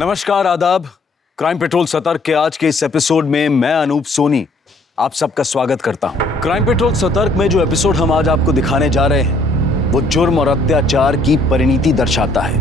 नमस्कार, आदाब। Crime petrol सतर्क के आज के इस एपिसोड में मैं अनूप सोनी आप सबका स्वागत करता हूं। क्राइम पेट्रोल सतर्क में जो एपिसोड हम आज आपको दिखाने जा रहे हैं वो जुर्म और अत्याचार की परिणति दर्शाता है।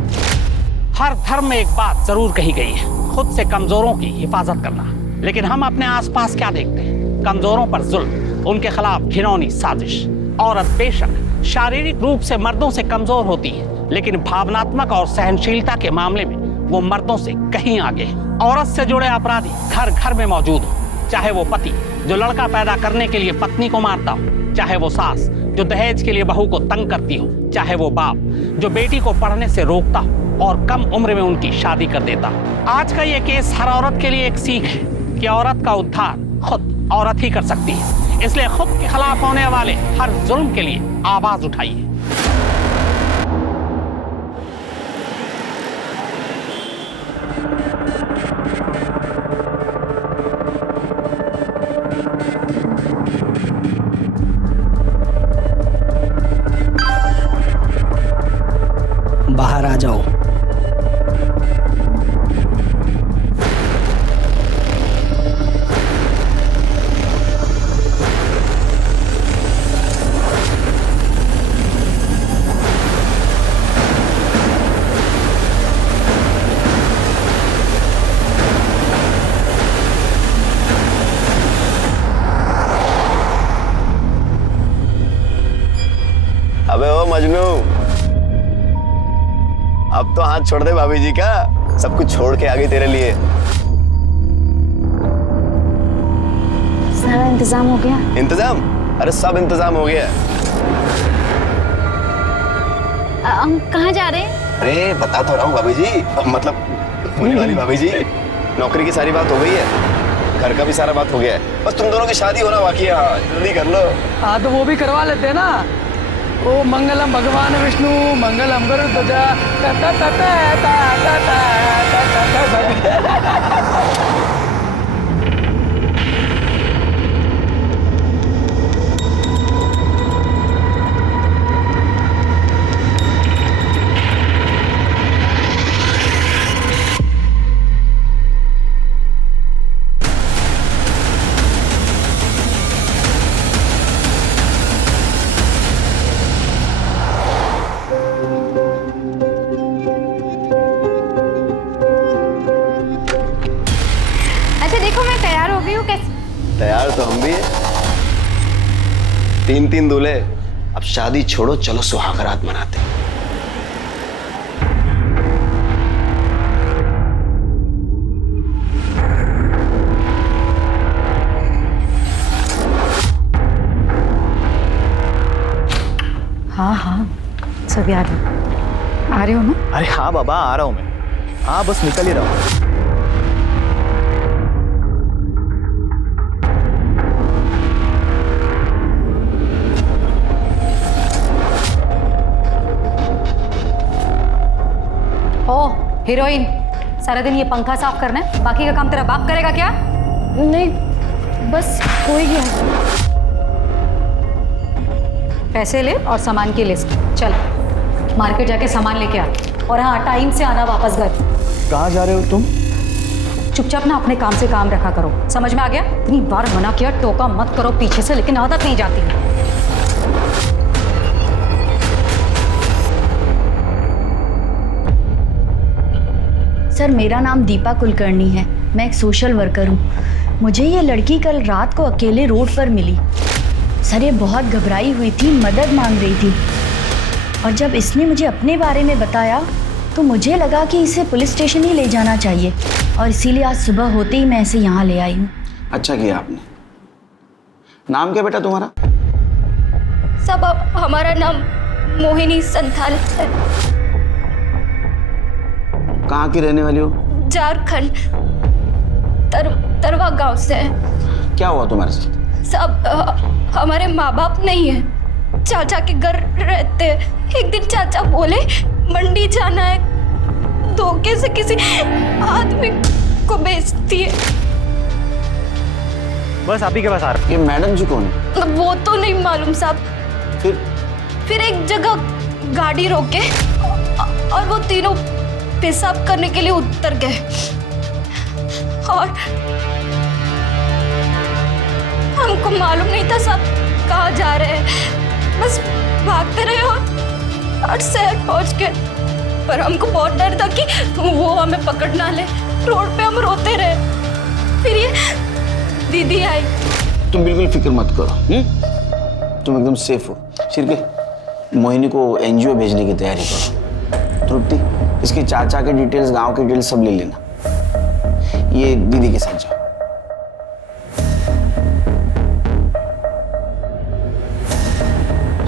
हर धर्म में एक बात जरूर कही गई है, खुद से कमजोरों की हिफाजत करना। लेकिन हम अपने आसपास क्या देखते हैं? कमजोरों पर जुल्म, उनके खिलाफ घिनौनी साजिश। औरत बेशक शारीरिक रूप से मर्दों से कमजोर होती है, लेकिन भावनात्मक और सहनशीलता के मामले में वो मर्दों से कहीं आगे है। औरत से जुड़े अपराधी घर घर में मौजूद हो, चाहे वो पति जो लड़का पैदा करने के लिए पत्नी को मारता हो, चाहे वो सास जो दहेज के लिए बहू को तंग करती हो, चाहे वो बाप जो बेटी को पढ़ने से रोकता हो और कम उम्र में उनकी शादी कर देता हो। आज का ये केस हर औरत के लिए एक सीख है कि औरत का उद्धार खुद औरत ही कर सकती है। इसलिए खुद के खिलाफ होने वाले हर जुल्म के लिए आवाज उठाइए। बाहर आ जाओ। अबे ओ मजनू, अब तो हाथ छोड़ दे भाभी जी का। सब कुछ छोड़ के आ गई तेरे लिए। सारा इंतजाम हो गया? इंतजाम? अरे सब इंतजाम हो गया। हम कहाँ जा रहे हैं? अरे बता तो रहा हूँ भाभी जी, मतलब होने वाली भाभी जी। नौकरी की सारी बात हो गई है, घर का भी सारा बात हो गया है, बस तुम दोनों की शादी होना बाकी है। हाँ जल्दी कर लो। हाँ तो वो भी करवा लेते हैं ना। ओ मंगलम भगवान विष्णु मंगलम गरुड़ध्वजा। अच्छा देखो मैं तैयार हो गई हूँ। कैसे? तैयार तो हम भी हैं। 3-3 दूल्हे। अब शादी छोड़ो, चलो सुहागरात मनाते हैं। हाँ हाँ सब याद है। आ रहे हो ना? अरे हाँ बाबा, आ रहा हूँ मैं। हाँ बस निकल ही रहा हूँ। ओ हीरोइन, सारा दिन ये पंखा साफ करना है, बाकी का काम तेरा बाप करेगा क्या? नहीं बस हो ही गया। पैसे ले और सामान की लिस्ट। चल मार्केट जाके सामान लेके आ, और हाँ टाइम से आना वापस घर। कहाँ जा रहे हो तुम? चुपचाप ना अपने काम से काम रखा करो, समझ में आ गया? इतनी बार मना किया टोका मत करो पीछे से, लेकिन आदत नहीं जाती। सर मेरा नाम दीपा कुलकर्णी है, मैं एक सोशल वर्कर हूँ। मुझे ये लड़की कल रात को अकेले रोड पर मिली। सर ये बहुत घबराई हुई थी, मदद मांग रही थी, और जब इसने मुझे अपने बारे में बताया तो मुझे लगा कि इसे पुलिस स्टेशन ही ले जाना चाहिए, और इसीलिए आज सुबह होते ही मैं इसे यहाँ ले आई हूँ। अच्छा किया आपने। नाम क्या बेटा तुम्हारा? सब हमारा नाम मोहिनी संथाल है। कहाँ की रहने वाली हो? झारखंड तरवा गांव से है। क्या हुआ तुम्हारे साथ? सब हमारे माँ बाप नहीं है, चाचा के घर रहते हैं। एक दिन चाचा बोले मंडी जाना है, धोखे से किसी आदमी को बेचती है। बस आप ही के पास आ रहा ये मैडम जी कौन है? वो तो नहीं मालूम साहब। फिर एक जगह गाड़ी रोके और वो तीनों पेशाब करने के लिए उतर गए और हमको मालूम नहीं था सब कहाँ जा रहे हैं, बस भागते रहे और शहर पहुंच गए। पर हमको बहुत डर था कि वो हमें पकड़ ना ले। रोड पे हम रोते रहे। फिर ये दीदी आई। तुम बिल्कुल फिक्र मत करो, तुम एकदम सेफ हो। शिरके, मोहिनी को एनजीओ भेजने की तैयारी करो। तृप्ति, इसके चाचा के डिटेल्स, गांव के डिटेल्स सब ले लेना। ये दीदी के साथ जाओ।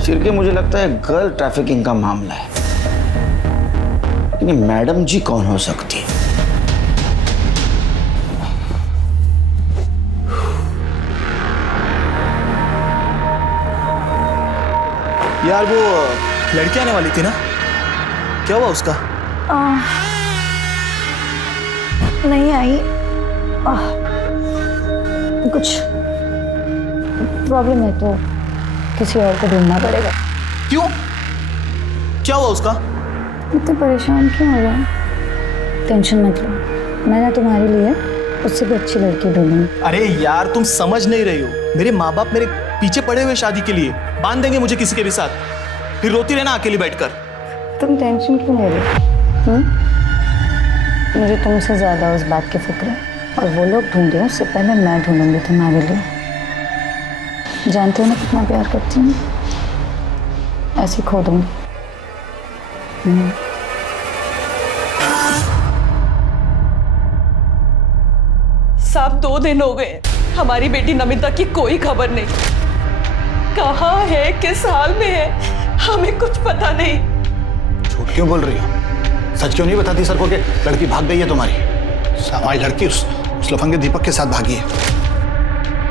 शिरके, मुझे लगता है गर्ल ट्रैफिकिंग का मामला है, लेकिन मैडम जी कौन हो सकती है? यार वो लड़की आने वाली थी ना, क्या हुआ उसका? नहीं आई। कुछ प्रॉब्लम है तो किसी और को ढूंढना पड़ेगा। क्यों? क्या हुआ उसका? इतने परेशान क्यों हो रहे हैं? टेंशन मत लो, मैं ना तुम्हारे लिए उससे भी अच्छी लड़की ढूंढूंगी। अरे यार तुम समझ नहीं रही हो, मेरे माँ बाप मेरे पीछे पड़े हुए शादी के लिए, बांध देंगे मुझे किसी के भी साथ, फिर रोती रहना अकेली बैठकर। तुम टेंशन क्यों ले रहे हो? मुझे तुमसे ज्यादा उस बात की फिक्र है, और वो लोग ढूंढे उससे पहले मैं ढूंढूंगी तुम्हारे लिए। जानते हो ना कितना प्यार करती हूँ, ऐसे खो दूंगी। साहब 2 दिन हो गए, हमारी बेटी नमिता की कोई खबर नहीं। कहाँ है, किस हाल में है, हमें कुछ पता नहीं। झूठ क्यों बोल रही हो? सच क्यों नहीं बताती सर को कि लड़की भाग गई है तुम्हारी? हमारी लड़की उस लफंगे दीपक के साथ भागी है।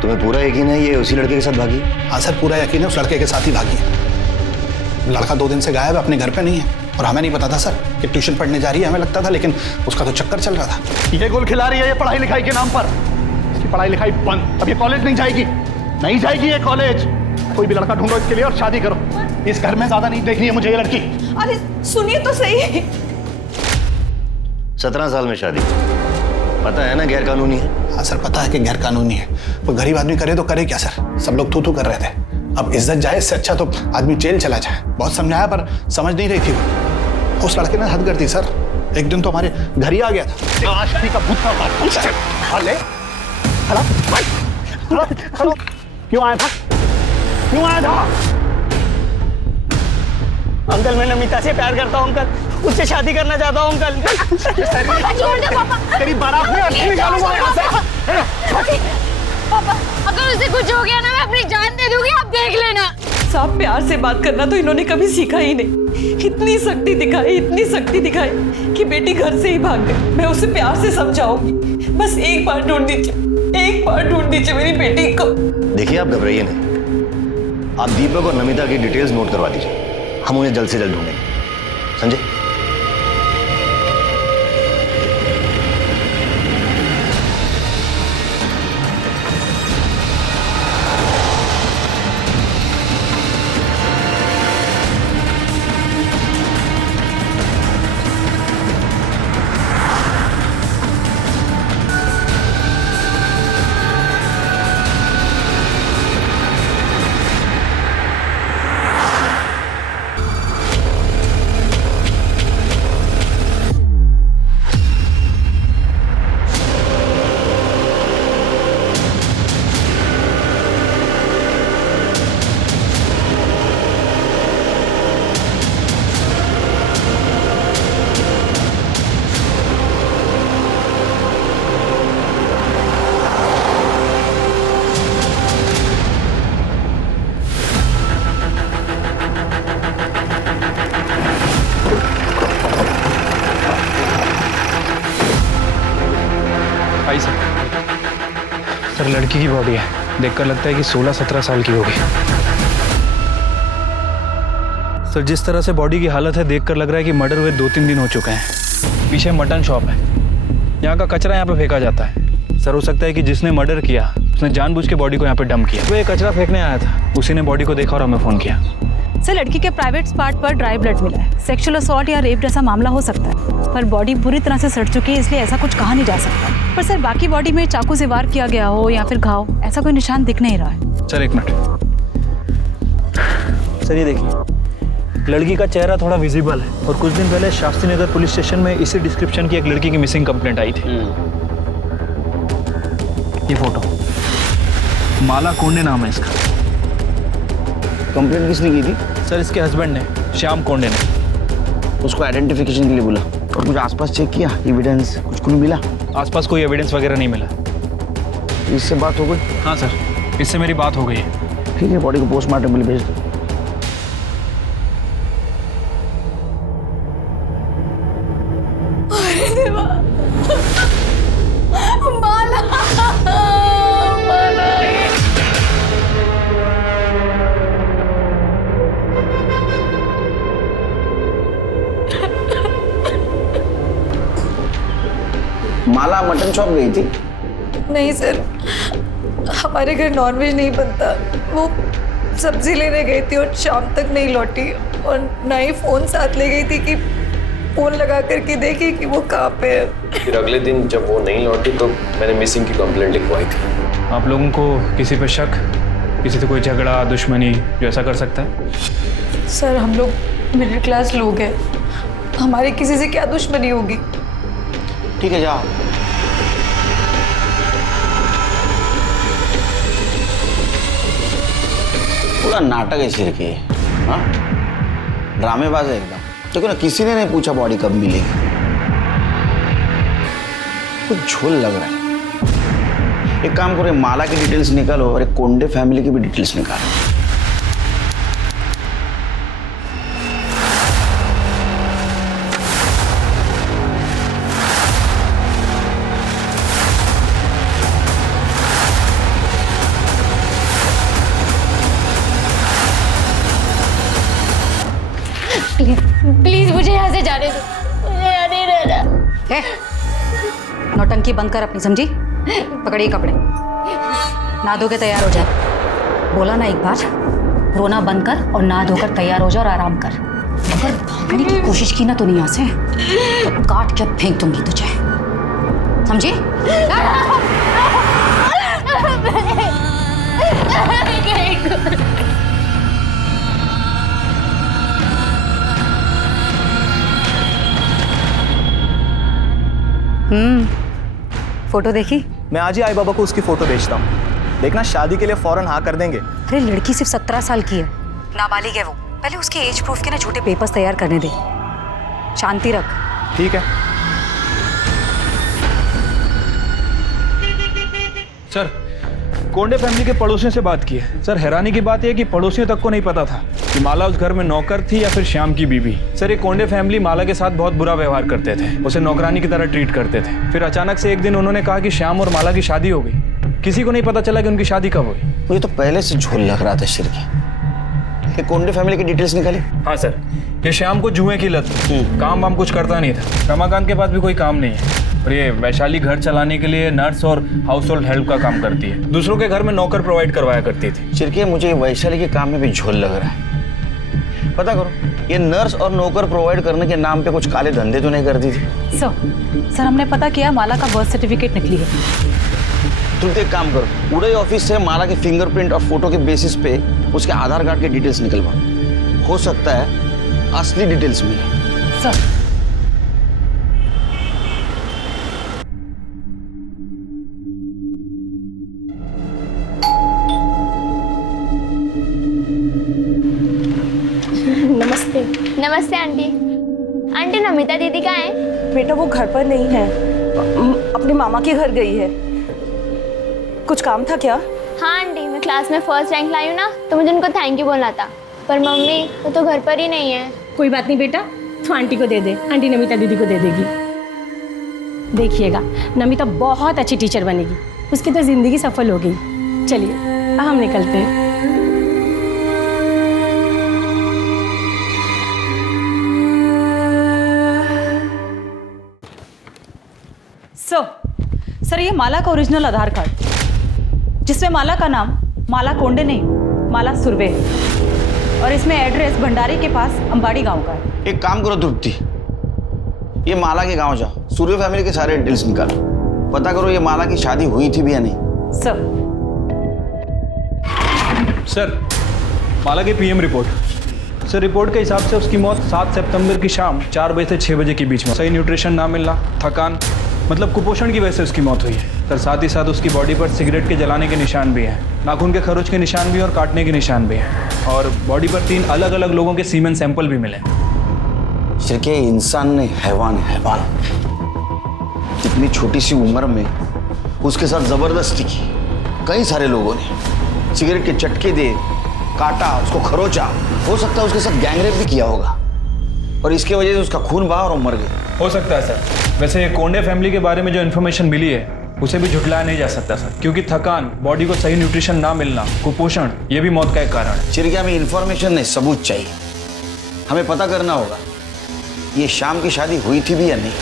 तुम्हें पूरा यकीन है ये उसी लड़के के साथ भागी? हाँ सर, पूरा यकीन है उस लड़के के साथ ही भागी है। लड़का 2 दिन से गायब है, अपने घर पे नहीं है, और हमें नहीं पता था सर कि ट्यूशन पढ़ने जा रही है। हमें लगता था, लेकिन उसका तो चक्कर चल रहा था। ये गोल खिला रही है ये पढ़ाई लिखाई के नाम पर। इसकी पढ़ाई लिखाई बंद। अब ये कॉलेज नहीं जाएगी, नहीं जाएगी ये कॉलेज। कोई भी लड़का ढूंढो इसके लिए और शादी करो। इस घर में ज्यादा नहीं देखनी है मुझे ये लड़की। अरे सुनिए तो सही। 17 साल में शादी, पता है ना गैर कानूनी है। हाँ सर, पता है कि गैर कानूनी है, पर गरीब आदमी करे तो करे क्या सर? सब लोग तू कर रहे थे। अब इज्जत जाए, इससे अच्छा तो आदमी जेल चला जाए। बहुत समझाया पर समझ नहीं रही थी वो। उस लड़के ने हद कर दी सर। एक दिन तो हमारे घर ही आ गया था। आशिकी का भूत क्यों आया था? क्यों आया था? अंकल, मैं नमिता से प्यार करता हूँ अंकल, उससे शादी करना चाहता हूँ अंकल। छोड़ दे पापा। तेरी बारात में अर्थी निकालूंगा यहाँ से। पापा, अगर उसे कुछ हो गया ना, मैं अपनी जान दे दूंगी, आप देख लेना। साहब, प्यार से बात करना तो इन्होंने कभी सीखा ही नहीं। इतनी सख्ती दिखाई कि बेटी घर से ही भाग गई। मैं उसे प्यार से समझाऊंगी, बस एक बार ढूंढ दीजिए मेरी बेटी को। देखिए आप घबराइए नहीं, आप दीपक और नमिता की डिटेल्स नोट करवा दीजिए, हम उन्हें जल्द से जल्द ढूंढेंगे। समझे? सर लड़की की बॉडी है, देखकर लगता है कि 16-17 साल की होगी। सर जिस तरह से बॉडी की हालत है देखकर लग रहा है कि मर्डर हुए 2-3 दिन हो चुके हैं। पीछे मटन शॉप है, यहाँ का कचरा यहाँ पे फेंका जाता है। सर हो सकता है कि जिसने मर्डर किया उसने जानबूझ के बॉडी को यहाँ पे डंप किया। वो ये कचरा फेंकने आया था, उसी ने बॉडी को देखा और हमें फ़ोन किया। सर लड़की के प्राइवेट पार्ट पर ड्राई ब्लड मिला है। सेक्सुअल असॉल्ट या रेप जैसा मामला हो सकता है, पर बॉडी पूरी तरह से सड़ चुकी है, इसलिए ऐसा कुछ कहा नहीं जा सकता। पर सर बाकी बॉडी में चाकू से वार किया गया हो या फिर घाव, ऐसा कोई निशान दिख नहीं रहा है। Sir 1 minute. सर ये देखिए, लड़की का चेहरा थोड़ा विजिबल है और कुछ दिन पहले शास्त्री नगर पुलिस स्टेशन में इसी डिस्क्रिप्शन की एक लड़की की मिसिंग कंप्लेंट आई थी। ये फोटो, माला कोंडे नाम है इसका। कंप्लेंट किसने की थी? सर इसके हस्बैंड ने, श्याम कोंडे ने। उसको आइडेंटिफिकेशन के लिए बोला और कुछ आसपास चेक किया, एविडेंस कुछ मिला? आसपास कोई एविडेंस वगैरह नहीं मिला। इससे बात हो गई? हाँ सर, इससे मेरी बात हो गई है। ठीक है, बॉडी को पोस्टमार्टम के लिए भेज दो। माला मटन शॉप गई थी? नहीं सर, हमारे घर नॉनवेज नहीं बनता। वो सब्जी लेने गई थी और शाम तक नहीं लौटी, और ना ही फ़ोन साथ ले गई थी कि फ़ोन लगा करके देखी कि वो कहाँ पे है। फिर अगले दिन जब वो नहीं लौटी तो मैंने मिसिंग की कंप्लेंट लिखवाई थी। आप लोगों को किसी पे शक, किसी से कोई झगड़ा, दुश्मनी जो ऐसा कर सकता है? सर हम लोग मिडिल क्लास लोग हैं, हमारी किसी से क्या दुश्मनी होगी। ठीक है, जाओ। पूरा नाटक है सिर के। हाँ, ड्रामेबाज है एकदम। देखो ना, किसी ने नहीं पूछा बॉडी कब मिलेगी। कुछ झोल लग रहा है। एक काम करो, माला की डिटेल्स निकालो और एक कोंडे फैमिली की भी डिटेल्स निकालो। प्लीज मुझे यहाँ से जाने दो, मुझे यहाँ नहीं रहना। नौटंकी बंद कर अपनी, समझी? पकड़िए कपड़े, नहा धो के तैयार हो जाए। बोला ना एक बार, रोना बंद कर और नहा धोकर तैयार हो जा और आराम कर। अगर भागने की कोशिश की ना तो यहाँ से तो काट के फेंक दूंगी तुझे, समझी? फोटो देखी? मैं आज ही आई बाबा को उसकी फोटो भेजता हूँ। देखना, शादी के लिए फौरन हाँ कर देंगे। अरे लड़की सिर्फ 17 साल की है, नाबालिग है वो। पहले उसके एज प्रूफ के ना झूठे पेपर्स तैयार करने दे। शांति रख। ठीक है सर, कोंडे फैमिली के पड़ोसियों से बात की है। सर हैरानी की बात यह कि पड़ोसियों तक को नहीं पता था कि माला उस घर में नौकर थी या फिर श्याम की बीवी। सर ये कोंडे फैमिली माला के साथ बहुत बुरा व्यवहार करते थे, उसे नौकरानी की तरह ट्रीट करते थे। फिर अचानक से एक दिन उन्होंने कहा कि श्याम और माला की शादी हो गई। किसी को नहीं पता चला कि उनकी शादी कब हुई। मुझे तो पहले से झोल लग रहा था शिर की। ये कोंडे फैमिली की डिटेल्स निकाली? हाँ सर, ये श्याम को जुए की लत, काम वाम कुछ करता नहीं था। रमाकांत के पास भी कोई काम नहीं है और ये वैशाली घर चलाने के लिए नर्स और हाउस होल्ड हेल्प का काम करती है। दूसरों के घर में नौकर प्रोवाइड करवाया करती थी। चिरके, मुझे वैशाली के काम में भी झोल लग रहा है। पता करो, ये नर्स और नौकर प्रोवाइड करने के नाम पे कुछ काले धंधे तो नहीं करती थी? सर हमने पता किया, माला का बर्थ सर्टिफिकेट निकली है। तुम एक काम करो, उड़ई ऑफिस से माला के फिंगरप्रिंट और फोटो के बेसिस पे उसके आधार कार्ड के डिटेल्स निकलवा। हो सकता है असली डिटेल्स मिले। सर नमस्ते। नमस्ते आंटी। आंटी नमिता दीदी कहाँ है? बेटा वो घर पर नहीं है, अपने मामा के घर गई है। कुछ काम था क्या? हाँ आंटी, मैं क्लास में फर्स्ट रैंक लाई हूँ ना, तो मुझे उनको थैंक यू बोलना था। पर मम्मी वो तो घर पर ही नहीं है। कोई बात नहीं बेटा, तो आंटी को दे दे, आंटी नमिता दीदी को दे देगी। देखिएगा नमिता बहुत अच्छी टीचर बनेगी, उसकी तो जिंदगी सफल हो गई। चलिए हम निकलते हैं। सर ये माला का ओरिजिनल आधार कार्ड, जिसमें माला का नाम माला कोंडे नहीं, माला सुर्वे है। और इसमें एड्रेस भंडारी के पास अंबाड़ी गांव का है। एक काम करो तृप्ति, ये माला के गांव जाओ, सूर्य फैमिली के सारे डिटेल्स निकालो, पता करो ये माला की शादी हुई थी भी या नहीं। सर, माला की पीएम रिपोर्ट। सर, रिपोर्ट के हिसाब से उसकी मौत 7 सितंबर की शाम 4 बजे से 6 बजे के बीच में, सही न्यूट्रिशन ना मिलना, थकान, मतलब कुपोषण की वजह से उसकी मौत हुई है। सर, साथ ही साथ उसकी बॉडी पर सिगरेट के जलाने के निशान भी हैं, नाखून के खरोच के निशान भी और काटने के निशान भी हैं, और बॉडी पर 3 अलग अलग लोगों के सीमेन सैंपल भी मिले। सिर्फ इंसान ने हैवान इतनी छोटी सी उम्र में उसके साथ जबरदस्ती की, कई सारे लोगों ने सिगरेट के चटके दे, काटा, उसको खरोचा, हो सकता है उसके साथ गैंगरेप भी किया होगा और इसके वजह से उसका खून बहा और मर गया। हो सकता है सर। वैसे कोंडे फैमिली के बारे में जो इन्फॉर्मेशन मिली है उसे भी झुठलाया नहीं जा सकता सर, क्योंकि थकान, बॉडी को सही न्यूट्रिशन ना मिलना, कुपोषण, ये भी मौत का एक कारण है। चिरकिया, हमें इन्फॉर्मेशन नहीं, सबूत चाहिए। हमें पता करना होगा ये शाम की शादी हुई थी भी या नहीं,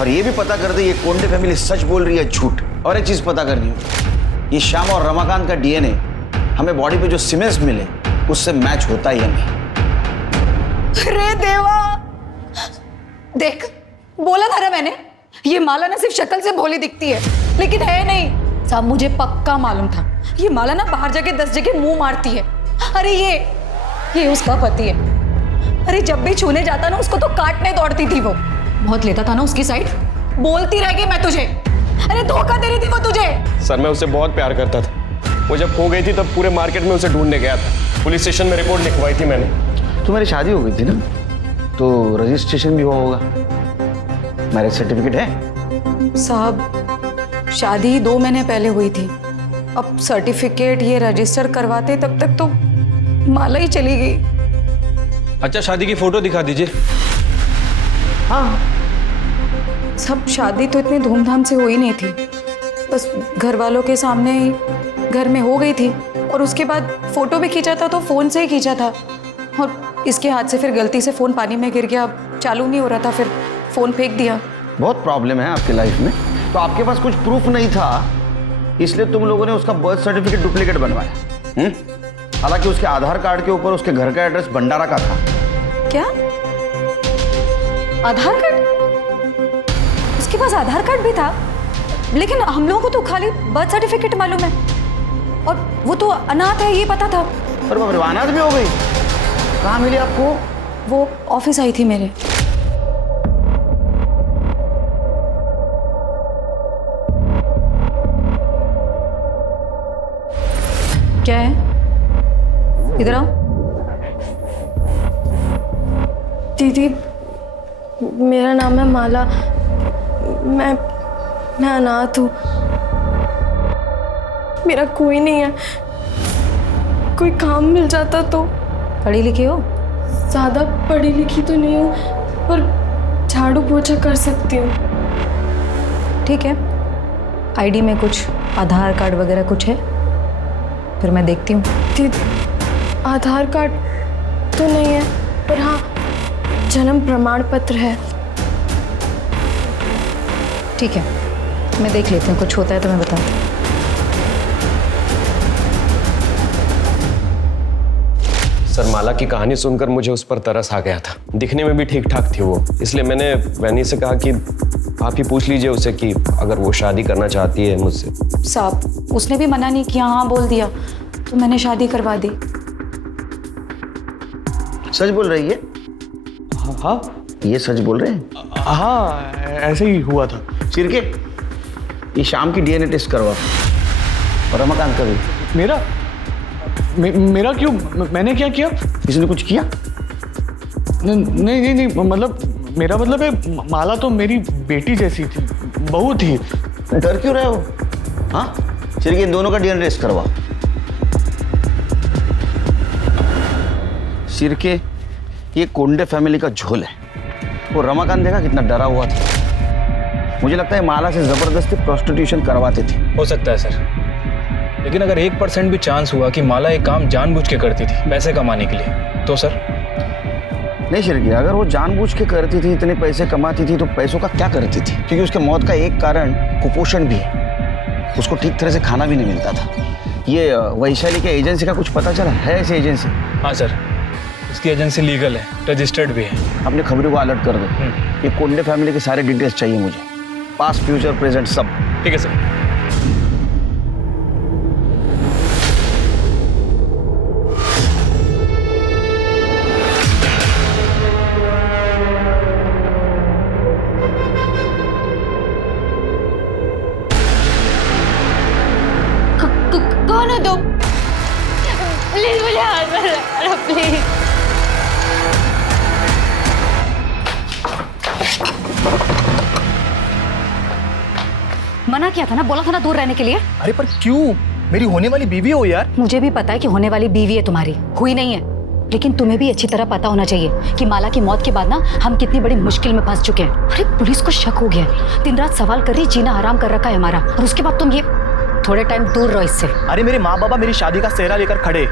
और ये भी पता कर दे ये कोंडे फैमिली सच बोल रही है झूठ। और एक चीज पता करनी होगी, ये श्याम और रमाकांत का डीएनए हमें बॉडी पे जो सीमेंट्स मिले उससे मैच होता ही नहीं। अरे देवा, देख, बोला था ना मैंने, ये माला ना सिर्फ शक्ल से भोली दिखती है लेकिन है नहीं। साहब, मुझे पक्का मालूम था ये माला ना बाहर जाके 10 जगह मुंह मारती है। अरे ये उसका पति है। अरे जब भी छूने जाता ना उसको तो काटने दौड़ती थी वो। बहुत लेता था ना उसकी साइड, बोलती रह गई मैं तुझे। अरे धोखा दे रही थी वो तुझे। सर, मैं उससे बहुत प्यार करता था। वो जब खो गई थी तब पूरे मार्केट में उसे ढूंढने गया था। पुलिस स्टेशन में रिपोर्ट लिखवाई थी मैंने। तुम्हारी शादी हो गई थी ना, तो रजिस्ट्रेशन भी हुआ होगा, मैरिज सर्टिफिकेट है? साहब, शादी 2 महीने पहले हुई थी। अब सर्टिफिकेट ये रजिस्टर करवाते तब तक तो माला ही चली गई। अच्छा, शादी की फोटो दिखा दीजिए। हाँ, सब शादी तो इतनी धूमधाम से हुई नहीं थी, बस घर वालों के सामने ही घर में हो गई थी। और उसके बाद फोटो भी खींचा था तो फोन से ही खींचा था, और इसके हाथ से फिर गलती से फोन पानी में गिर गया, चालू नहीं हो रहा था, फिर फोन फेंक दिया। बहुत प्रॉब्लम है आपकी लाइफ में, तो आपके पास कुछ प्रूफ नहीं था इसलिए तुम लोगों ने उसका बर्थ सर्टिफिकेट डुप्लीकेट बनवाया। हालांकि उसके आधार कार्ड के ऊपर उसके घर का एड्रेस भंडारा का था। क्या आधार कार्ड? उसके पास आधार कार्ड भी था, लेकिन हम लोगों को तो खाली बर्थ सर्टिफिकेट मालूम है, और वो तो अनाथ है ये पता था। पर बाप रे, अनाथ भी हो गई? कहाँ मिली आपको? वो ऑफिस आई थी मेरे। क्या है? इधर आओ। दीदी, मेरा नाम है माला, मैं अनाथ हूँ, मेरा कोई नहीं है। कोई काम मिल जाता तो। पढ़ी लिखी हो? ज़्यादा पढ़ी लिखी तो नहीं हूँ, पर झाड़ू पोछा कर सकती हूँ। ठीक है, आईडी में कुछ आधार कार्ड वगैरह कुछ है? फिर मैं देखती हूँ। आधार कार्ड तो नहीं है, पर हाँ जन्म प्रमाण पत्र है। ठीक है, मैं देख लेती हूँ, कुछ होता है तो मैं बताऊँ। सर, माला की कहानी सुनकर मुझे उस पर तरस आ गया था। दिखने में भी ठीक ठाक थी वो, इसलिए मैंने वैनी से कहा कि आप ही पूछ लीजिए उसे कि अगर वो शादी करना चाहती है मुझसे। साहब, उसने भी मना नहीं किया, हाँ बोल दिया, तो मैंने शादी करवा दी। सच बोल रही है? हाँ, ये सच बोल रहे हैं? हाँ, ऐसे ही हुआ था। चिरके, ये शाम की डीएनए टेस्ट करवा, और रमाकांत का भी। मेरा क्यों? मैंने क्या किया? इसने कुछ किया? नहीं, मतलब मेरा मतलब है माला तो मेरी बेटी जैसी थी, बहू थी। डर क्यों रहे हो? हाँ, चिरके, इन दोनों का डीएनए टेस्ट करवा। चिरके, ये कोंडे फैमिली का झोल है। वो रमाकांत देखा कितना डरा हुआ था। मुझे लगता है माला से जबरदस्ती प्रोस्टिट्यूशन करवाते थे। हो सकता है सर, लेकिन अगर 1% भी चांस हुआ कि माला एक काम जानबूझ के करती थी पैसे कमाने के लिए, तो सर? नहीं शिरकी, अगर वो जानबूझ के करती थी, इतने पैसे कमाती थी, तो पैसों का क्या करती थी? क्योंकि उसके मौत का एक कारण कुपोषण भी है। उसको ठीक तरह से खाना भी नहीं मिलता था। ये वैशाली के एजेंसी का कुछ पता चला है? ऐसी एजेंसी? हाँ सर, उसकी एजेंसी लीगल है, रजिस्टर्ड भी है। अपने खबरों को अलर्ट कर दो। ये कोंडे फैमिली के सारे डिटेल्स चाहिए मुझे, पास्ट फ्यूचर प्रेजेंट सब। ठीक है सर। कौन हो तुम? प्लीज मुझे हाथ में लगा, प्लीज। मना किया था ना, बोला था ना दूर रहने के लिए। अरे पर क्यों? मेरी होने वाली बीवी हो यार। मुझे भी पता है कि होने वाली बीवी है तुम्हारी, हुई नहीं है। लेकिन तुम्हें भी अच्छी तरह पता होना चाहिए कि माला की मौत के बाद ना हम कितनी बड़ी मुश्किल में फंस चुके हैं। अरे पुलिस को शक हो गया है, दिन रात सवाल कर रही, जीना हराम कर रखा है हमारा, और उसके बाद तुम ये थोड़े टाइम दूर रहो इससे। अरे मेरे माँ बाबा मेरी शादी का सेहरा लेकर खड़े,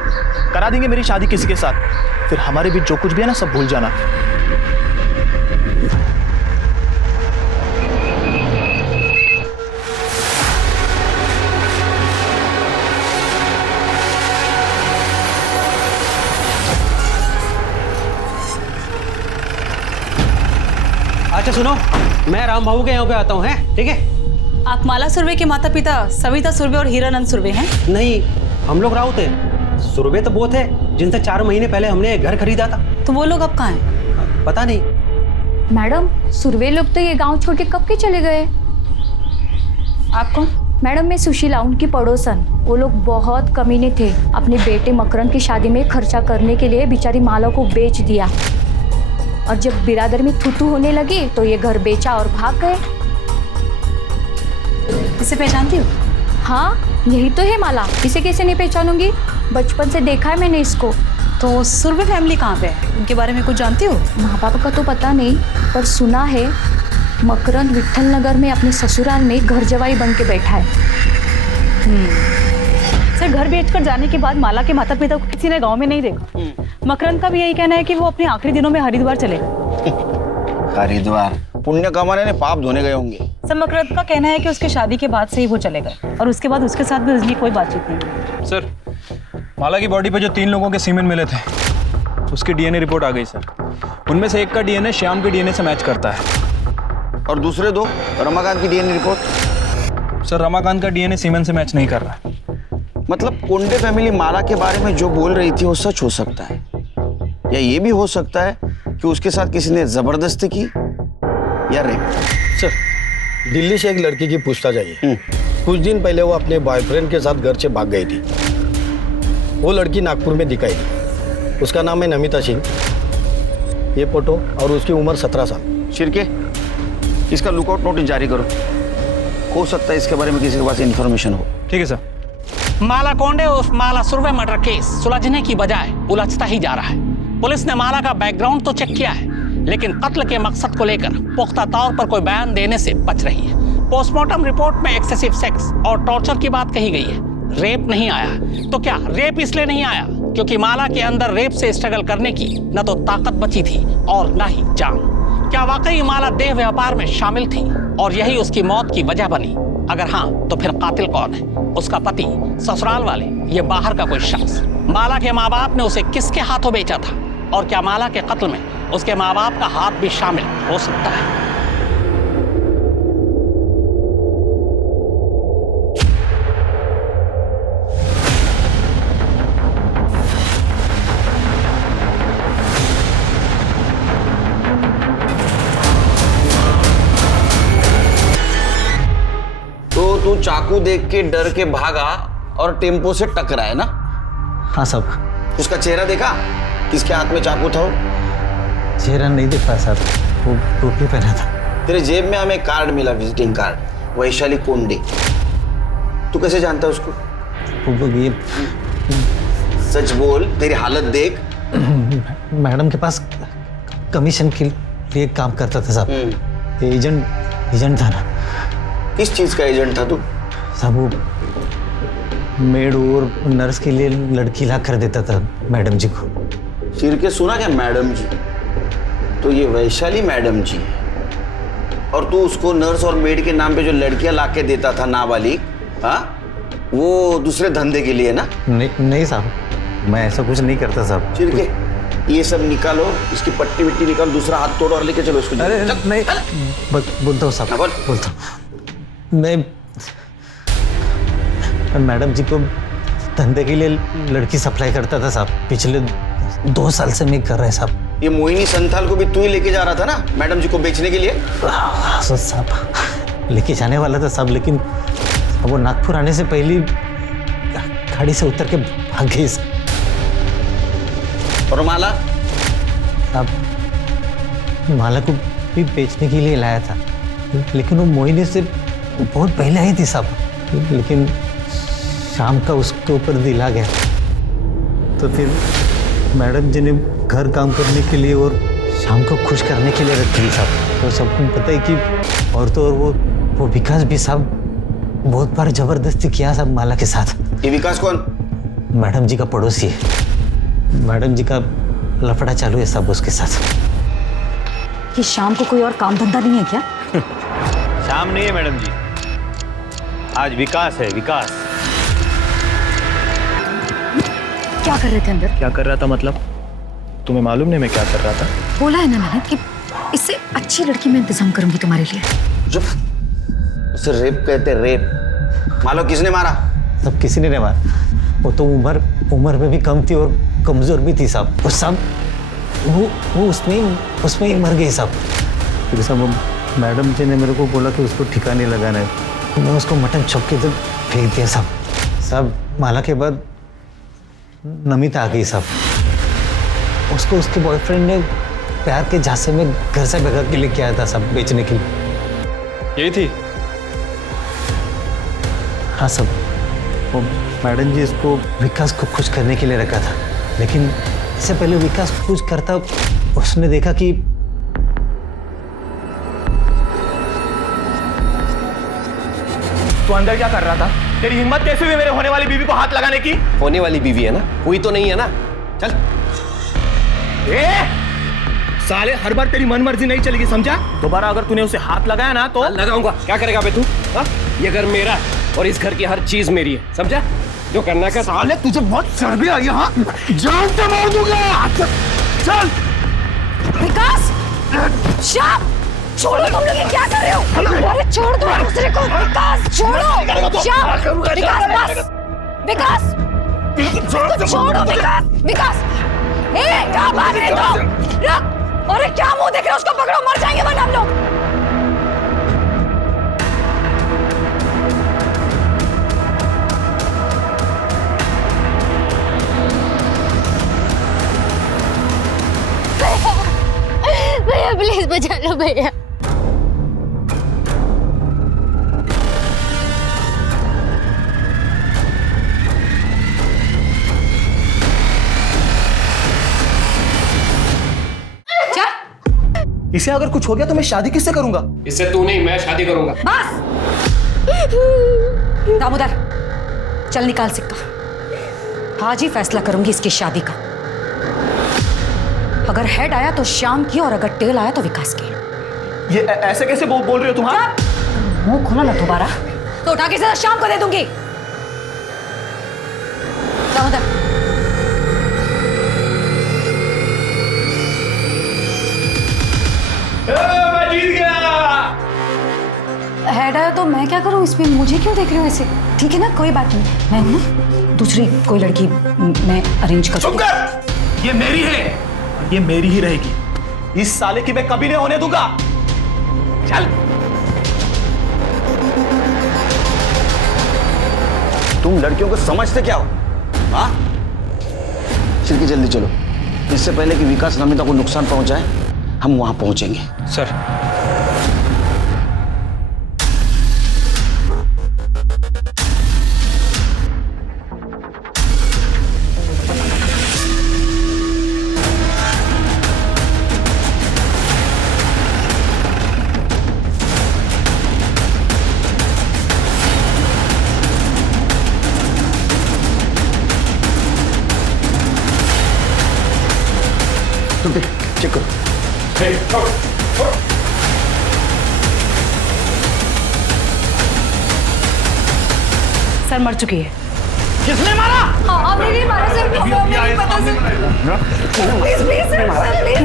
करा देंगे मेरी शादी किसी के साथ, फिर हमारे बीच जो कुछ भी है ना सब भूल जाना। अच्छा सुनो, मैं राम बाबू के यहाँ पे आता हूँ, हैं? ठीक है? आप माला सुरवे के माता पिता सविता सुरवे और हीरानंद सुरवे हैं? नहीं, हम लोग राउत हैं। सुरवे तो वो थे जिनसे 4 महीने पहले हमने घर खरीदा था। तो वो लोग अब कहाँ हैं? पता नहीं। मैडम, सुरवे लोग तो ये गांव छोड़ के कब के चले गए? आप कौन? मैडम, मैं सुशीला, उनकी पड़ोसन। वो लोग बहुत कमीने थे, अपने बेटे मकरंद की शादी में खर्चा करने के लिए बेचारी माला को बेच दिया, और जब बिरादर में थूथू होने लगी तो ये घर बेचा और भाग गए। इसे पहचानती हो? हाँ, यही तो है माला। इसे कैसे नहीं पहचानूंगी? बचपन से देखा है मैंने इसको। तो सुरवे फैमिली कहाँ पे है? उनके बारे में कुछ जानती हो? माँ बाप का तो पता नहीं, पर सुना है मकरंद विट्ठल नगर में अपने ससुराल में घर जवाई बन के बैठा है। सर, घर बेचकर जाने के बाद माला के माता पिता को किसी ने गांव में नहीं देखा। मकरंद का भी यही कहना है कि वो अपने आखिरी दिनों में हरिद्वार चले गए। हरिद्वार पुण्य कमाने ने पाप धोने गए होंगे। सर, मकरंद का कहना है कि उसकी शादी के बाद से ही वो चले गए, और उसके बाद उसके साथ भी उसकी कोई बातचीत नहीं। सर, माला की बॉडी पे जो 3 लोगों के सीमेन मिले थे, उसकी डीएनए रिपोर्ट आ गई सर। उनमें से एक का डीएनए श्याम के डीएनए से मैच करता है। और दूसरे 2 रमाकांत की डीएनए रिपोर्ट? सर, रमाकांत का डीएनए सीमेन से मैच नहीं कर रहा है। मतलब कोंडे फैमिली माला के बारे में जो बोल रही थी वो सच हो सकता है, या ये भी हो सकता है कि उसके साथ किसी ने जबरदस्ती की या रेप। सर, दिल्ली से एक लड़की की पूछताछ आई है। कुछ दिन पहले वो अपने बॉयफ्रेंड के साथ घर से भाग गई थी। वो लड़की नागपुर में दिखाई दी। उसका नाम है नमिता सिंह। ये फोटो और उसकी उम्र 17 साल। शिरके, इसका लुकआउट नोटिस जारी करो, हो सकता है इसके बारे में किसी के पास इन्फॉर्मेशन हो। ठीक है सर। माला कोंडे उस माला सुरवे मर्डर केस सुलझने की बजाय उलझता ही जा रहा है। पुलिस ने माला का बैकग्राउंड तो चेक किया है, लेकिन कत्ल के मकसद को लेकर पुख्ता तौर पर कोई बयान देने से बच रही है। पोस्टमार्टम रिपोर्ट में एक्सेसिव सेक्स और टॉर्चर की बात कही गई है, रेप नहीं आया। तो क्या रेप इसलिए नहीं आया क्योंकि माला के अंदर रेप से स्ट्रगल करने की न तो ताकत बची थी और न ही जान? क्या वाकई माला देह व्यापार में शामिल थी और यही उसकी मौत की वजह बनी? अगर हाँ, तो फिर कातिल कौन है? उसका पति, ससुराल वाले, ये बाहर का कोई शख्स? माला के माँ बाप ने उसे किसके हाथों बेचा था? और क्या माला के कत्ल में उसके माँ बाप का हाथ भी शामिल हो सकता है? तो तू चाकू देख के डर के भागा और टेम्पो से टकरा है ना? हाँ साहब। उसका चेहरा देखा? किसके हाथ में चाकू था? चेहरा नहीं देख पाया साहब, वो टोपी पहना था। तेरे जेब में हमें कार्ड मिला, विजिटिंग कार्ड, वैशाली कोंडे। तू कैसे जानता है उसको? वो सच बोल, तेरी हालत देख। मैडम के पास कमीशन के लिए काम करता था साहब। एजेंट था ना। किस चीज का एजेंट था तू? साहब, वो मेड और नर्स के लिए लड़की ला कर देता था मैडम जी को। सिर के सुना क्या मैडम जी? तो ये वैशाली मैडम जी है, और तू उसको नर्स और मेड के नाम पे जो लड़कियां ला के देता था नाबालिग, हाँ? वो दूसरे धंधे के लिए ना? नहीं साहब, मैं ऐसा कुछ नहीं करता साहब। चिरके ये सब निकालो, इसकी पट्टी विट्टी निकालो, दूसरा हाथ तोड़ो और लेके चलो इसको। अरे नहीं, बोलता हूँ साहब, बोलता हूँ। मैं मैडम जी को धंधे के लिए लड़की सप्लाई करता था साहब। पिछले 2 साल से मैं कर रहा है साहब। ये मोहिनी संथाल को भी तू ही लेके जा रहा था ना मैडम जी को बेचने के लिए? हाँ साहब, लेके जाने वाला था साहब, लेकिन वो नागपुर आने से पहले गाड़ी से उतर के भाग गई। और माला? साहब, माला को भी बेचने के लिए लाया था, लेकिन वो मोहिनी से बहुत पहले आई थी साहब। लेकिन शाम का उसके ऊपर दिल आ गया, तो फिर मैडम जी ने घर काम करने के लिए और शाम को खुश करने के लिए रखी साहब। तो सबको पता है कि और तो और वो विकास भी साहब बहुत बार जबरदस्ती किया साहब माला के साथ। ये विकास कौन? मैडम जी का पड़ोसी है। मैडम जी का लफड़ा चालू है साहब उसके साथ। ये शाम को कोई और काम धंधा नहीं है क्या? शाम नहीं है मैडम जी, आज विकास है, विकास। क्या कर रहे थे अंदर? क्या कर रहा था मतलब? तुम्हें मालूम नहीं मैं क्या कर रहा था? बोला है ना मैंने कि इससे अच्छी लड़की मैं इंतजाम करूंगी तुम्हारे लिए। चुप, उसे रेप कहते, रेप। मालो किसने मारा? सब किसी ने नहीं मारा। वो तो उम्र में भी कम थी और कमजोर भी थी साहब। वो सब वो उसमें ही मर गई साहब। फिर साहब मैडम जी ने मेरे को बोला कि उसको ठिकाने लगाना है। मैं उसको मटन चौक के तरफ फेंक दिया साहब। साहब माला के बाद नमिता आ गई साहब। उसको उसके बॉयफ्रेंड ने प्यार के झांसे में घर से भगा के लेके आया था साहब बेचने के लिए। यही थी? हाँ साहब, वो मैडम जी इसको विकास को खुश करने के लिए रखा था, लेकिन इससे पहले विकास को खुश करता उसने देखा कि तू अंदर क्या कर रहा था? तेरी हिम्मत कैसे हुई मेरे होने वाली बीवी को हाथ लगाने की? होने वाली बीवी है ना, हुई तो नहीं है ना। चल। साले हर बार तेरी मन मर्जी नहीं चलेगी, समझा? दोबारा अगर तूने उसे हाथ लगाया ना तो लगाऊंगा। क्या करेगा बे तू? ये घर मेरा और इस घर की हर चीज मेरी है, समझा? जो करना कर। साले तुझे बहुत चर्बी आई है, हाँ? जान से मार दूंगा। चल। विकास, श्याम, छोड़ो, तुम लोग ये क्या कर रहे हो? अरे छोड़ दो दूसरे को। विकास छोड़ो। श्याम, विकास बस। विकास, छोड़ो विकास। विकास, क्या भाग रहे तुम? रुक। अरे क्या मुंह देख रहे हो? उसको पकड़ो, मर जाएंगे वरना हम लोग। भैया प्लीज बचा लो भैया। इसे अगर कुछ हो गया तो मैं शादी किससे करूंगा? इससे तू नहीं, मैं शादी करूंगा। बस। दामोदर, चल निकाल सिक्का। आज ही फैसला करूंगी इसकी शादी का। अगर हेड आया तो श्याम की और अगर टेल आया तो विकास की। ये ऐसे कैसे बोल रहे हो तुम? मुंह खोला ना दोबारा तो उठा के सीधा श्याम को दे दूंगी। दामोदर, मैं जीत गया। हेड आया तो मैं क्या करूं इसमें? मुझे क्यों देख रहे हो ऐसे? ठीक है ना, कोई बात नहीं। मैं ना दूसरी कोई लड़की मैं अरेंज कर। चुप कर। ये मेरी है, ये मेरी ही रहेगी। इस साले की मैं कभी नहीं होने दूंगा। चल। तुम लड़कियों को समझते क्या हो? हाँ? चिरके जल्दी चलो, इससे पहले कि विकास नमिता को नुकसान पहुंचाए हम वहां पहुंचेंगे। सर। चेक करो। सर मर चुकी है। किसने मारा? आपने नहीं मारा सर, हमें नहीं पता sir. Please please sir, please.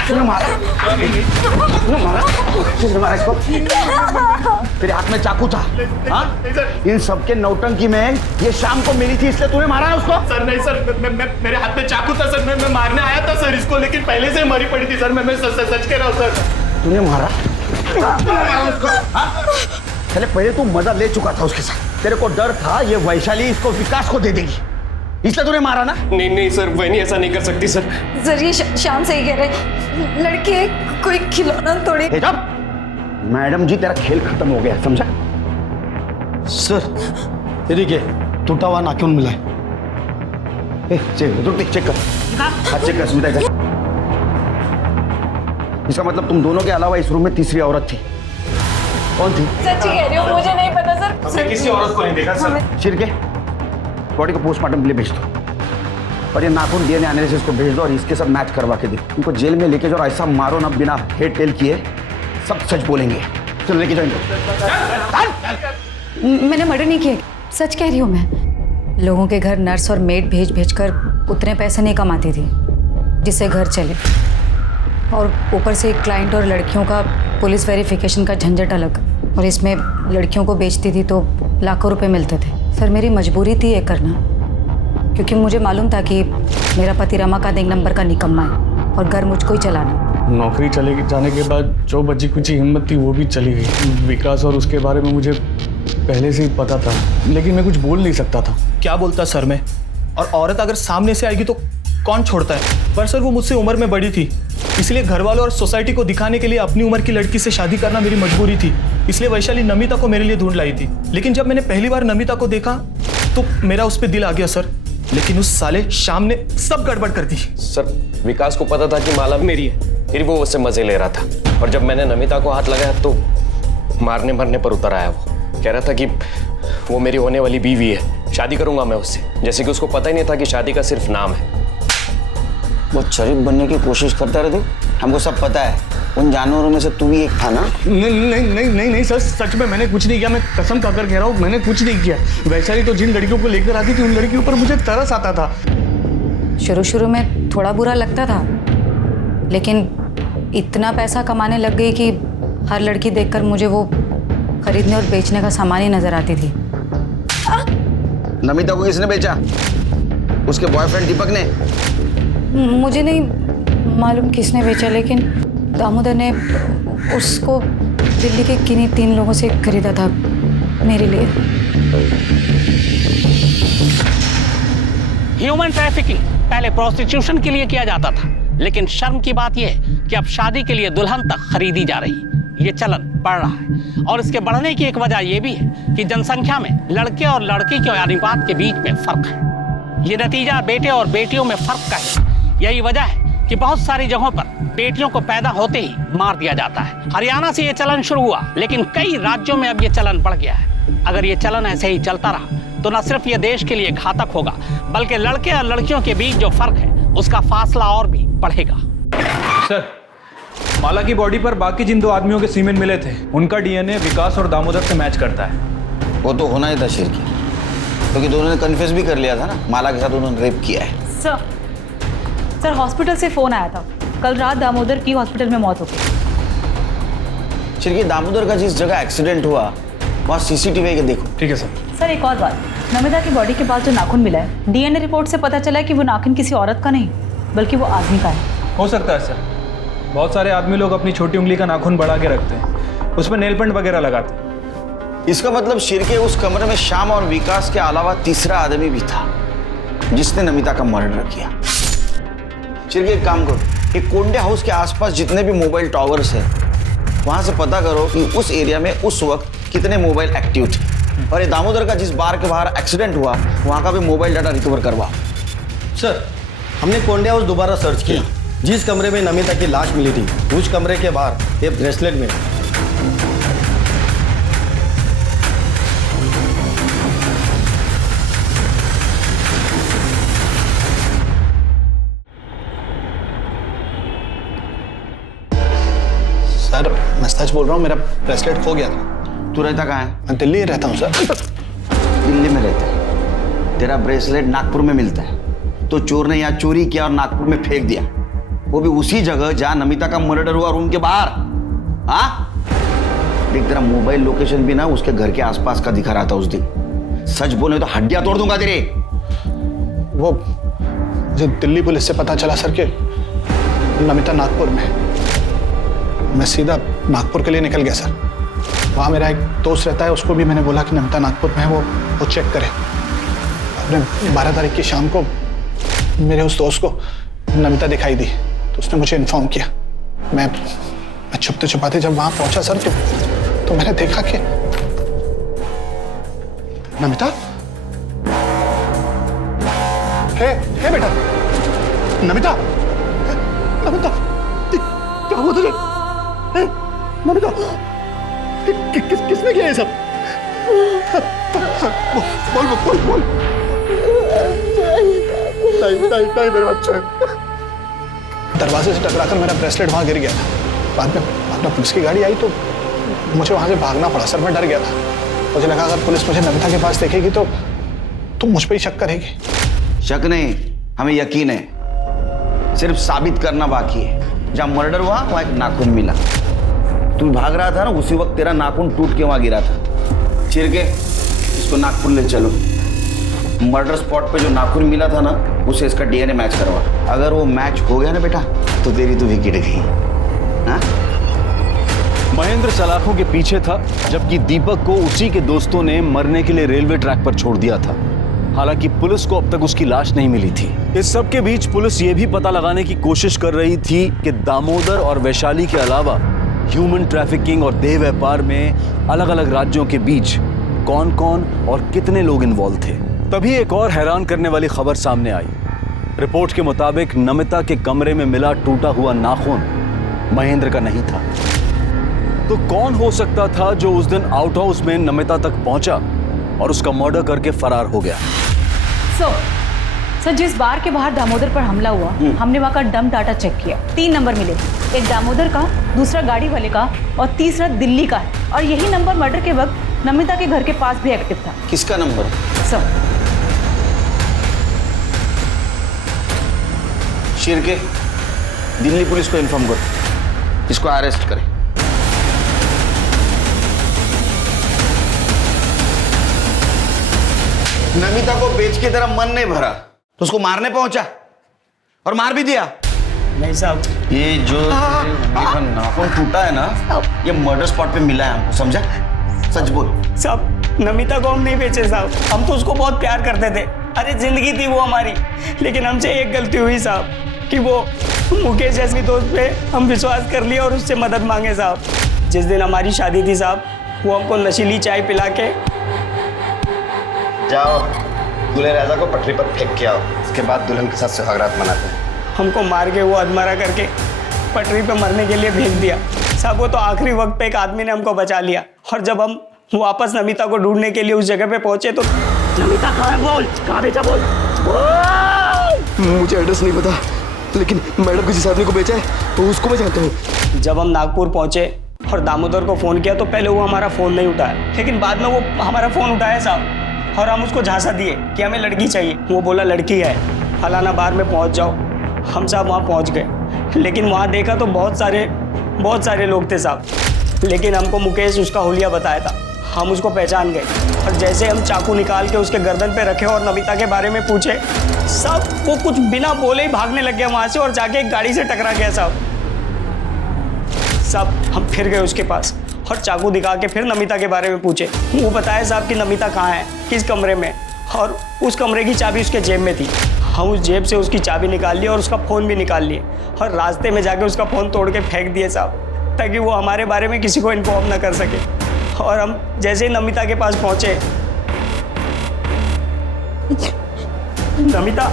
किसने मारा इसको? तेरे हाथ में चाकू था, हाँ? इन सबके नौटंकी में ये शाम को मिली थी, इसलिए तूने मारा है उसको? सर नहीं सर, मेरे हाथ में चाकू था सर, मैं मारने आया था सर इसको, लेकिन पहले से मरी पड़ी थी सर। मैं सच कह रहा हूँ सर। तूने मारा उसको? चले पहले तू मजा ले चुका था उसके साथ, तेरे को डर था ये वैशाली इसको विकास को दे देगी, इसलिए तूने मारा ना? नहीं सर, वैनी ऐसा नहीं कर सकती सर। सर ये शाम सही कह रहे, लड़की है, कोई खिलौना थोड़ी। मैडम जी तेरा खेल खत्म हो गया, समझा? सर ये देखिए टूटा हुआ नाखून मिला है। चेक कर, हाँ चेक कर स्मिता इधर। इसका मतलब तुम दोनों के अलावा इस रूम में तीसरी औरत थी। कौन थी? सच्ची कह रही हूँ, मुझे नहीं पता सर। हमने किसी औरत को नहीं देखा सर। छिड़के बॉडी को पोस्टमार्टम के लिए भेज दो, और ये नाखून डीएनए एनालिसिस को भेज दो, और इसके सब मैच करवा के दे। उनको जेल में लेके जाओ और ऐसा मारो ना बिना हेड टेल किए, सब सच बोलेंगे। चल लेके जाओ इनको। मैंने मर्डर नहीं किया, सच कह रही हूँ मैं। लोगों के घर नर्स और मेड भेज कर उतने पैसे नहीं कमाती थी जिससे घर चले, और ऊपर से क्लाइंट और लड़कियों का पुलिस वेरिफिकेशन का झंझट अलग, और इसमें लड़कियों को बेचती थी तो लाखों रुपए मिलते थे। सर मेरी मजबूरी थी ये करना, क्योंकि मुझे मालूम था कि मेरा पति रमाकांत एक नंबर का निकम्मा है और घर मुझको ही चलाना। नौकरी चले जाने के बाद जो बची कुची हिम्मत थी वो भी चली गई। विकास और उसके बारे में मुझे पहले से ही पता था, लेकिन मैं कुछ बोल नहीं सकता था। क्या बोलता सर मैं? और औरत अगर सामने से आएगी तो कौन छोड़ता है? पर सर वो मुझसे उम्र में बड़ी थी, इसलिए घर वालों और सोसाइटी को दिखाने के लिए अपनी उम्र की लड़की से शादी करना मेरी मजबूरी थी। इसलिए वैशाली नमिता को मेरे लिए ढूंढ लाई थी। लेकिन जब मैंने पहली बार नमिता को देखा तो मेरा उस पर दिल आ गया सर, लेकिन उस साले शाम ने सब गड़बड़ कर दी। सर विकास को पता था कि माला मेरी है, फिर वो उससे मजे ले रहा था, और जब मैंने नमिता को हाथ लगाया तो मारने मरने पर उतर आया। वो कह रहा था कि वो मेरी होने वाली बीवी है, शादी करूंगा मैं उससे, जैसे कि उसको पता ही नहीं था कि शादी का सिर्फ नाम है। बहुत शरीफ बनने की कोशिश करता रहे तू, हमको सब पता है। उन जानवरों में से तू भी एक था ना? नहीं सर, सच में मैंने कुछ नहीं किया। मैं कसम खाकर कह रहा हूँ, मैंने कुछ नहीं किया। वैशाली तो जिन लड़कियों को लेकर आती थी उन लड़कियों पर मुझे तरस आता था। शुरू में थोड़ा बुरा लगता था, लेकिन इतना पैसा कमाने लग गई कि हर लड़की देखकर मुझे वो खरीदने और बेचने का सामान ही नजर आती थी। नमिता को किसने बेचा? उसके बॉयफ्रेंड दीपक ने? मुझे नहीं मालूम किसने बेचा, लेकिन दामोदर ने उसको दिल्ली के किन्हीं 3 लोगों से खरीदा था मेरे लिए। ह्यूमन ट्रैफिकिंग पहले प्रोस्टिट्यूशन के लिए किया जाता था, लेकिन शर्म की बात यह है कि अब शादी के लिए दुल्हन तक खरीदी जा रही। ये चलन बढ़ रहा है, और इसके बढ़ने की एक वजह यह भी है कि जनसंख्या में लड़के और लड़की के अनुपात के बीच में फर्क है। ये नतीजा बेटे और बेटियों में फर्क का है। यही वजह है कि बहुत सारी जगहों पर बेटियों को पैदा होते ही मार दिया जाता है। हरियाणा से ये चलन शुरू हुआ, लेकिन कई राज्यों में अब ये चलन बढ़ गया है। अगर ये चलन ऐसे ही चलता रहा तो न सिर्फ ये देश के लिए घातक होगा, बल्कि लड़के और लड़कियों के बीच जो फर्क है उसका फासला और भी बढ़ेगा। सर माला की बॉडी पर बाकी जिन 2 आदमियों के सीमेंट मिले थे, उनका डीएनए विकास और दामोदर से मैच करता है। वो तो होना ही था शिरकी, क्योंकि दोनों ने कन्फेस भी कर लिया था ना, माला के साथ उन्होंने रेप किया है। सर हॉस्पिटल से फोन आया था, कल रात दामोदर की हॉस्पिटल में मौत हो गई। शिरकी दामोदर का जिस जगह एक्सीडेंट हुआ वहाँ सीसीटीवी के देखो। ठीक है सर। सर एक और बात, नमिता की बॉडी के पास जो नाखून मिला है, डीएनए रिपोर्ट से पता चला है कि वो नाखून किसी औरत का नहीं बल्कि वो आदमी का है। हो सकता है सर, बहुत सारे आदमी लोग अपनी छोटी उंगली का नाखून बढ़ा के रखते हैं, उसमें नेल पेंट वगैरह लगाते हैं। इसका मतलब शिरके उस कमरे में श्याम और विकास के अलावा तीसरा आदमी भी था जिसने नमिता का मर्डर किया। शिरके एक काम करो, एक कोंडे हाउस के आसपास जितने भी मोबाइल टावर्स हैं वहां से पता करो कि उस एरिया में उस वक्त कितने मोबाइल एक्टिव थे, और ये दामोदर का जिस बार के बाहर एक्सीडेंट हुआ वहां का भी मोबाइल डाटा रिकवर करवाओ। सर हमने कोंडे हाउस दोबारा सर्च किया, जिस कमरे में नमिता की लाश मिली थी उस कमरे के बाहर एक ब्रेसलेट मिला। सर मैं सच बोल रहा हूँ, मेरा ब्रेसलेट खो गया था। तू रहता कहाँ है? मैं दिल्ली रहता हूँ सर। दिल्ली में रहता है, तेरा ब्रेसलेट नागपुर में मिलता है, तो चोर ने यहाँ चोरी किया और नागपुर में फेंक दिया, वो भी उसी जगह जहां नमिता का मर्डर हुआ, रूम के बाहर। हाँ देख, तेरा मोबाइल लोकेशन भी ना उसके घर के आसपास का दिखा रहा था उस दिन। सच बोले तो हड्डियां तोड़ दूंगा तेरे। वो मुझे दिल्ली पुलिस से पता चला सर कि नमिता नागपुर में। मैं सीधा नागपुर के लिए निकल गया सर। वहाँ मेरा एक दोस्त रहता है, उसको भी मैंने बोला कि नमिता नागपुर में है, वो चेक करे। अपने 12 तारीख की शाम को मेरे उस दोस्त को नमिता दिखाई दी, तो उसने मुझे इन्फॉर्म किया। मैं छुपते छुपाते जब वहाँ पहुँचा सर, तो मैंने देखा कि नमिता, हे बेटा, नमिता, नमिता, क्या हुआ तुझे? नमिता, किसने किया ये सब? बोल। नहीं मेरे बच्चे। दरवाजे से टकराकर मेरा ब्रेसलेट वहां गिर गया था। बाद में पुलिस की गाड़ी आई तो मुझे वहां से भागना पड़ा सर। मैं डर गया था, मुझे लगा अगर पुलिस मुझे नमिता के पास देखेगी तो मुझ पर ही शक करेगी। शक नहीं, हमें यकीन है, सिर्फ साबित करना बाकी है। जहां मर्डर हुआ वहां एक नाखून मिला, तू भाग रहा था ना, उसी वक्त तेरा नाखून टूट के वहां गिरा था। चिर के इसको नागपुर ले चलो, मर्डर स्पॉट पे जो नाखून मिला था ना, उसे इसका डीएनए मैच करवा। अगर वो मैच हो गया ना बेटा, तो तेरी तो विकेट गई। हाँ? महेंद्र सलाखों के पीछे था, जबकि दीपक को उसी के दोस्तों ने मरने के लिए रेलवे ट्रैक पर छोड़ दिया था। हालांकि पुलिस को अब तक उसकी लाश नहीं मिली थी। इस सब के बीच पुलिस ये भी पता लगाने की कोशिश कर रही थी कि दामोदर और वैशाली के अलावा ह्यूमन ट्रैफिकिंग और देह व्यापार में अलग अलग राज्यों के बीच कौन कौन और कितने लोग इन्वॉल्व थे। तभी एक और हैरान करने वाली खबर सामने आई। रिपोर्ट के मुताबिक नमिता के कमरे में मिला टूटा हुआ नाखून महेंद्र का नहीं था। तो कौन हो सकता था जो उस दिन आउट हाउस में नमिता तक पहुंचा और उसका मर्डर करके फरार हो गया? सर जिस बार के बाहर दामोदर पर हमला हुआ, हमने वहाँ का डम डाटा चेक किया। 3 नंबर मिले, एक दामोदर का, दूसरा गाड़ी वाले का और तीसरा दिल्ली का है। और यही नंबर मर्डर के वक्त नमिता के घर के पास भी एक्टिव था। किसका number? Sir Shirke, Delhi police को इन्फॉर्म करो, इसको अरेस्ट करें। नमिता को बेच के तेरा मन नहीं भरा तो उसको मारने पहुंचा और मार भी दिया। नहीं साहब, ये जो नाखून टूटा है ना, ये मर्डर स्पॉट पे मिला है हमको, समझा? सच बोल। साहब नमिता को हम नहीं बेचे साहब, हम तो उसको बहुत प्यार करते थे। अरे जिंदगी थी वो हमारी, लेकिन हमसे एक गलती हुई साहब कि वो मुकेश जैसी दोस्त पे हम विश्वास कर लिया और उससे मदद मांगे साहब। जिस दिन हमारी शादी थी साहब, वो हमको नशीली चाय पिला के, जाओ दूल्हे राजा को पटरी पर फेंक के आओ, इसके बाद दुल्हन के साथ सुहागरात मनाते हैं। हमको मार के वो अधमरा करके पटरी पे मरने के लिए भेज दिया साहब। वो तो आखिरी वक्त पे एक आदमी ने हमको बचा लिया। और जब हम वापस नमिता को ढूंढने के लिए उस जगह पे पहुंचे तो नमिता कहाँ है? बोल, कहाँ बेचा? बोल। मुझे एड्रेस नहीं पता, लेकिन मैडम को जिस आदमी को बेचा है तो उसको मैं जानता हूँ। जब हम नागपुर पहुंचे और दामोदर को फ़ोन किया तो पहले वो हमारा फ़ोन नहीं उठाया, लेकिन बाद में वो हमारा फ़ोन उठाया साहब। और हम उसको झांसा दिए कि हमें लड़की चाहिए। वो बोला लड़की है, फलाना बार में पहुंच जाओ। हम साहब वहाँ पहुँच गए, लेकिन वहाँ देखा तो बहुत सारे लोग थे साहब। लेकिन हमको मुकेश उसका हुलिया बताया था, हम उसको पहचान गए। और जैसे हम चाकू निकाल के उसके गर्दन पे रखे और नमिता के बारे में पूछे, सब वो कुछ बिना बोले ही भागने लग गया वहाँ से और जाके एक गाड़ी से टकरा गया साहब। हम फिर गए उसके पास और चाकू दिखा के फिर नमिता के बारे में पूछे। वो बताया साहब कि नमिता कहाँ है, किस कमरे में, और उस कमरे की चाबी उसके जेब में थी। हम उस जेब से उसकी चाबी निकाल ली और उसका फ़ोन भी निकाल लिए और रास्ते में जाके उसका फ़ोन तोड़ के फेंक दिए साहब, ताकि वो हमारे बारे में किसी को इन्फॉर्म ना कर सके। और हम जैसे ही नमिता के पास पहुँचे, नमिता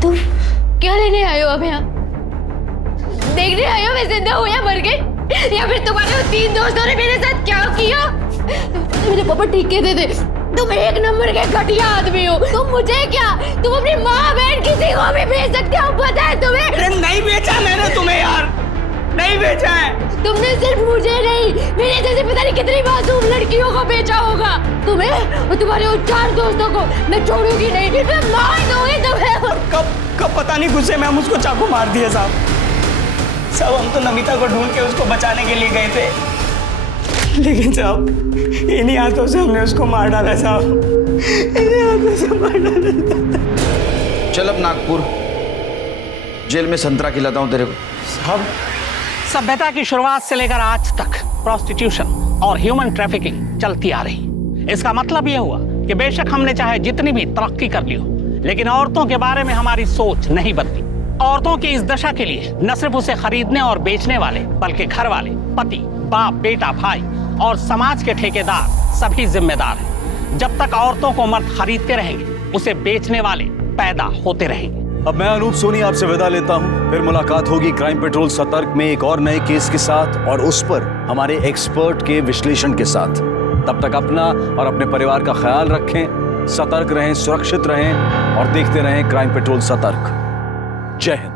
तुम क्या लेने आए हो अब यहाँ? देखने आए हो मैं जिंदा हूँ या मर गई? या फिर तुम्हारे 3 दोस्तों ने मेरे साथ क्या किया? मेरे पापा ठीक कहते थे, तुम 1 नंबर के घटिया आदमी हो। तुम मुझे क्या, तुम अपनी माँ बहन किसी को भी भेज सकते हो, पता है तुम्हें? अरे नहीं बेचा मैंने तुम्हें यार, नहीं बेचा है। तुमने सिर्फ मुझे नहीं, मेरे जैसे पता नहीं कितनी मासूम लड़कियों को बेचा होगा। तुम्हें और तुम्हारे उन 4 दोस्तों को मैं छोड़ूंगी नहीं, मैं मार दूंगी तुम्हें। कब पता नहीं गुस्से में हम उसको चाकू मार दिए साहब। हम तो नमिता को ढूंढ के उसको बचाने के लिए गए थे, लेकिन साहब इन्हीं हाथों से हमने उसको मार डाला साहब, इन्हीं हाथों से मार डाला। चल अब नागपुर जेल में संतरा खिलाता हूँ तेरे को। साहब, सभ्यता की शुरुआत से लेकर आज तक प्रोस्टिट्यूशन और ह्यूमन ट्रैफिकिंग चलती आ रही। इसका मतलब यह हुआ कि बेशक हमने चाहे जितनी भी तरक्की कर ली हो, लेकिन औरतों के बारे में हमारी सोच नहीं बदली। औरतों की इस दशा के लिए न सिर्फ उसे खरीदने और बेचने वाले, बल्कि घर वाले, पति, बाप, बेटा, भाई और समाज के ठेकेदार सभी जिम्मेदार हैं। जब तक औरतों को मर्द खरीदते रहेंगे, उसे बेचने वाले पैदा होते रहेंगे। अब मैं अनूप सोनी आपसे विदा लेता हूं। फिर मुलाकात होगी क्राइम पेट्रोल सतर्क में एक और नए केस के साथ और उस पर हमारे एक्सपर्ट के विश्लेषण के साथ। तब तक अपना और अपने परिवार का ख्याल रखें, सतर्क रहें, सुरक्षित रहें और देखते रहें क्राइम पेट्रोल सतर्क। जय हिंद।